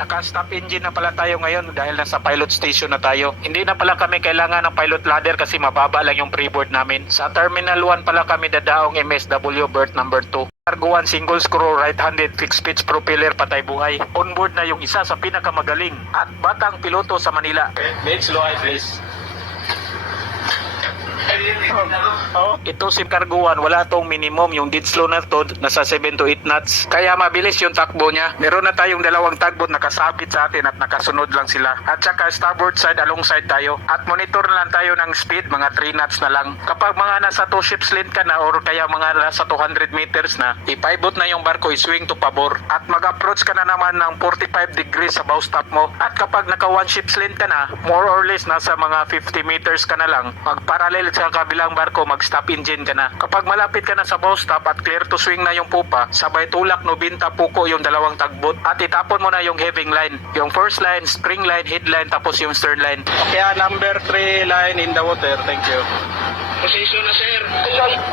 Naka-stop engine na pala tayo ngayon dahil nasa pilot station na tayo. Hindi na pala kami kailangan ng pilot ladder kasi mababa lang yung freeboard namin. Sa Terminal 1 pala kami dadaong MSW berth number 2. Cargo 1 single screw right-handed fixed pitch propeller patay buhay. Onboard na yung isa sa pinakamagaling at batang piloto sa Manila. Make slow eye please. Ito si Cargo 1, wala tong minimum. Yung dead slow na to, nasa 7 to 8 knots. Kaya mabilis yung takbo niya. Meron na tayong dalawang tugboat nakasabit sa atin at nakasunod lang sila. At saka starboard side alongside tayo. At monitor na lang tayo ng speed, mga 3 knots na lang. Kapag mga nasa 2 ships length ka na or kaya mga nasa 200 meters na, ipivot na yung barko, iswing to pabor. At mag-approach ka na naman ng 45 degrees sa bow stop mo. At kapag naka 1 ships length ka na, more or less nasa mga 50 meters ka na lang, mag-parallel sa kabilang barko, mag-stop engine ka na. Kapag malapit ka na sa bow stop at clear to swing na yung pupa, sabay tulak 90 puko yung dalawang tugboat at itapon mo na yung heaving line. Yung first line, spring line, head line, tapos yung stern line. Kaya number 3 line in the water. Thank you. Position na sir.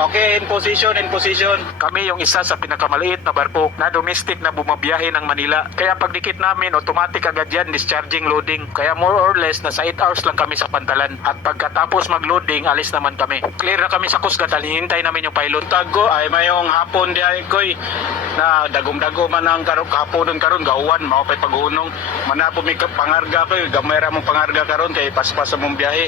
Okay, in position, in position. Kami yung isa sa pinakamaliit na barko na domestic na bumabiyahe ng Manila. Kaya pagdikit namin, automatic agad yan, discharging loading. Kaya more or less, nasa 8 hours lang kami sa Pantalan. At pagkatapos mag-loading, alis naman kami. Clear na kami sa Kusgat, hinihintay namin yung pilot. Tago ay mayong hapon di ay koy na dagom-dago man ang kaponon karon gauwan mao pay paghunong manapo mi pangarga ko gamay ra mong pangarga karon kay paspas sa mong biyahe.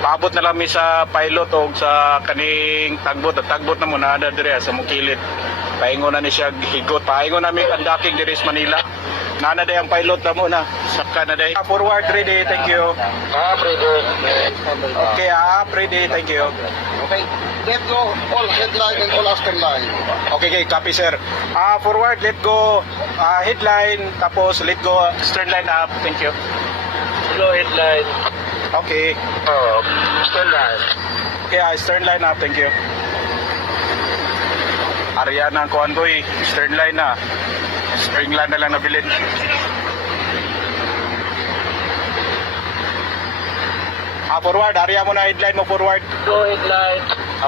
Paabot na lang mi sa pilot o sa kaning tagbot at tagbot na mo na dire sa mukilid. Paingon na ni siya higot, paingon na mi kandaking diri sa Manila. Nana day ang pilot na mo na saka na day. Forward ready, thank you. Ready. Okay, ready, thank you. Okay. Let go all headline and all after line. Okay, copy sir. Forward, let go headline, tapos let go stern line up. Thank you. Slow headline. Okay. Stern line. Okay, stern line up. Thank you. Ariana ang kuhan ko stern line na. Spring line na lang nabilin. Forward, area mo na headline mo forward. Go headline.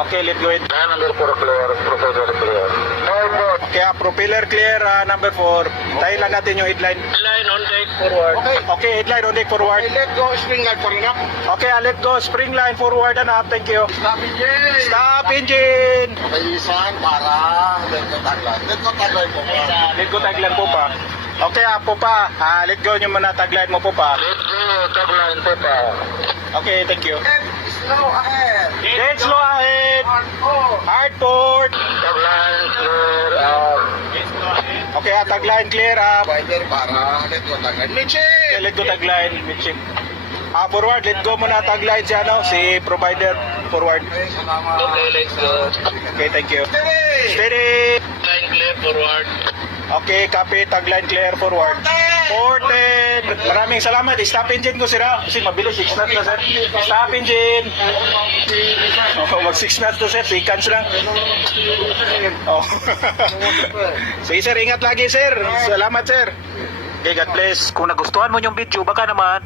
Okay, let go ahead. Number 4 clear. Propeller clear. Forward. Okay, propeller clear, number 4. Hintayin lang natin yung headline. Headline on deck forward. Okay, headline on deck forward. Okay, let go spring line for up. Okay, let go spring line forward and up. Thank you. Stop engine. Stop engine. Pabilisan para let go tagline. Let go tagline po pa. Let go tagline po pa. Okay, po pa. Let go nyo muna tagline mo po pa. Let go tagline po pa. Okay, thank you. Slow ahead. Dead slow ahead. Hard port. Tagline clear out. Okay, tagline clear up. Wider para let go tagline. Okay, Mitchell. let go tagline. Mitchell. Forward, let go muna tagline si si provider. Forward. Okay, salamat. Okay, let's go. Okay, thank you. Steady. Steady. Line clear forward. Okay, copy, tagline clear forward. 410. Maraming salamat. Stop engine ko sira. Kasi mabilis, 6 knots na sir. Stop engine. Mag 6 knots to sir. Seconds lang. Oh. Sige sir, ingat lagi sir. Salamat sir. Okay, God bless. Kung nagustuhan mo yung video, baka naman